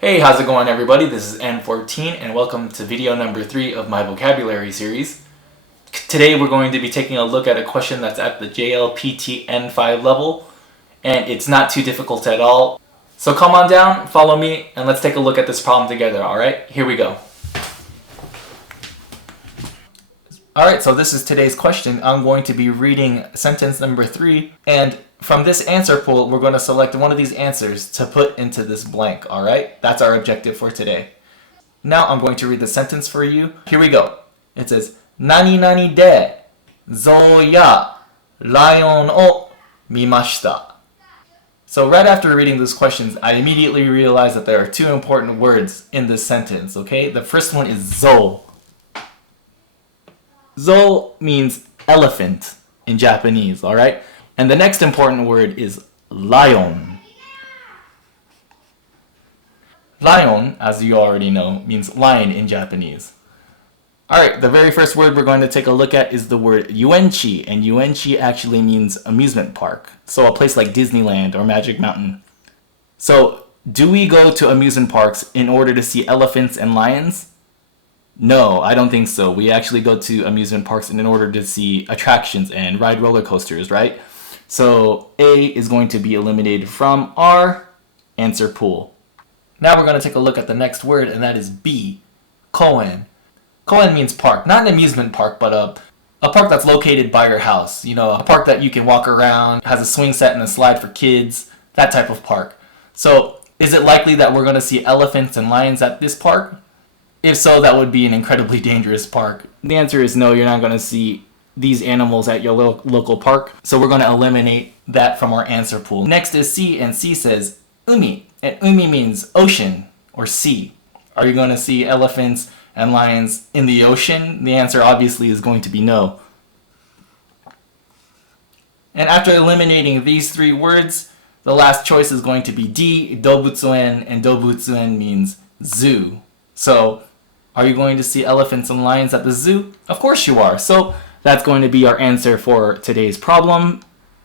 Hey, how's it going everybody? This is N14 and welcome to video number 3 of my vocabulary series. Today we're going to be taking a look at a question that's at the JLPT N5 level, and it's not too difficult at all. So come on down, follow me, and let's take a look at this problem together, alright? Here we go. Alright, so this is today's question. I'm going to be reading sentence number 3, and from this answer pool, we're going to select one of these answers to put into this blank, alright? That's our objective for today. Now I'm going to read the sentence for you. Here we go. It says, Nani nani de zo ya lion o mimashita. So right after reading those questions, I immediately realized that there are two important words in this sentence, okay? The first one is zo. Zo means elephant in Japanese, alright? And the next important word is lion. Lion, as you already know, means lion in Japanese. Alright, the very first word we're going to take a look at is the word yuenchi, and yuenchi actually means amusement park. So a place like Disneyland or Magic Mountain. So, do we go to amusement parks in order to see elephants and lions? No, I don't think so. We actually go to amusement parks in order to see attractions and ride roller coasters, right? So A is going to be eliminated from our answer pool. Now we're going to take a look at the next word, and that is B, koen. Koen means park, not an amusement park, but a park that's located by your house. You know, a park that you can walk around, has a swing set and a slide for kids, that type of park. So is it likely that we're going to see elephants and lions at this park? If so, that would be an incredibly dangerous park. The answer is no, you're not going to see these animals at your local park. So we're going to eliminate that from our answer pool. Next is C, and C says umi. And umi means ocean or sea. Are you going to see elephants and lions in the ocean? The answer obviously is going to be no. And after eliminating these three words, the last choice is going to be D, dobutsuen, and dobutsuen means zoo. So, are you going to see elephants and lions at the zoo? Of course you are. So, that's going to be our answer for today's problem.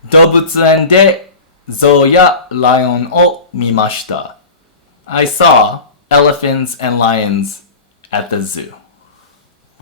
Dobutsuen de zo ya lion o mimashita. I saw elephants and lions at the zoo.